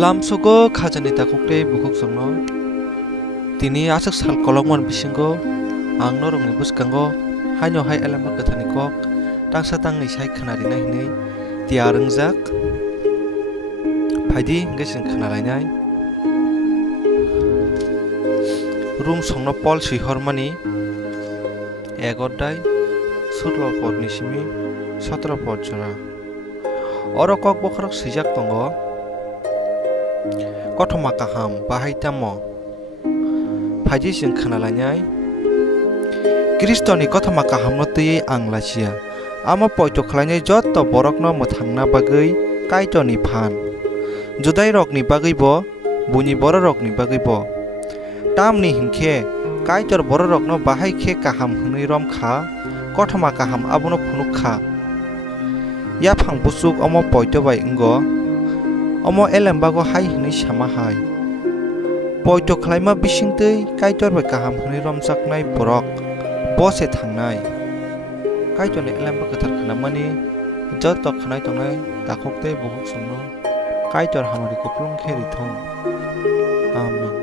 lamsogo khajani takukte bukuk songno tini asuk sal kolongman bisingo angno rongni buskango haino hai elamba kathani kok tangsa tangni sai khanari nai hinai tiarangjak phaidi ngesin khanalainai room songno pol sihormani egodai 16 pod ni simi 17 pod jora oro kok bokrok sijak tongo kothoma kaham bahai tamo phaji sing khanalainai kristoni kothoma kaham no tui anglasia ama poito khlainai jotto borokno muthangna bagui kaitoni phan judai rokni bagui bo buni boro rokni bagui bo tamni hinkhe kaitor boro rokno bahai khe kaham hnui rom kha kothoma kaham abono phunuk kha ya phang busuk omo poito bai ngo omo elembago hai hnui sama hai poito khlaima bisingtei kaitor bai kaham hnui rom jaknai borok bose thangnai kaitoni elemba kathar khanamani jotto khanai tongnai takoktei bukuk songno kaitor hamari kuplung khe rithong amen।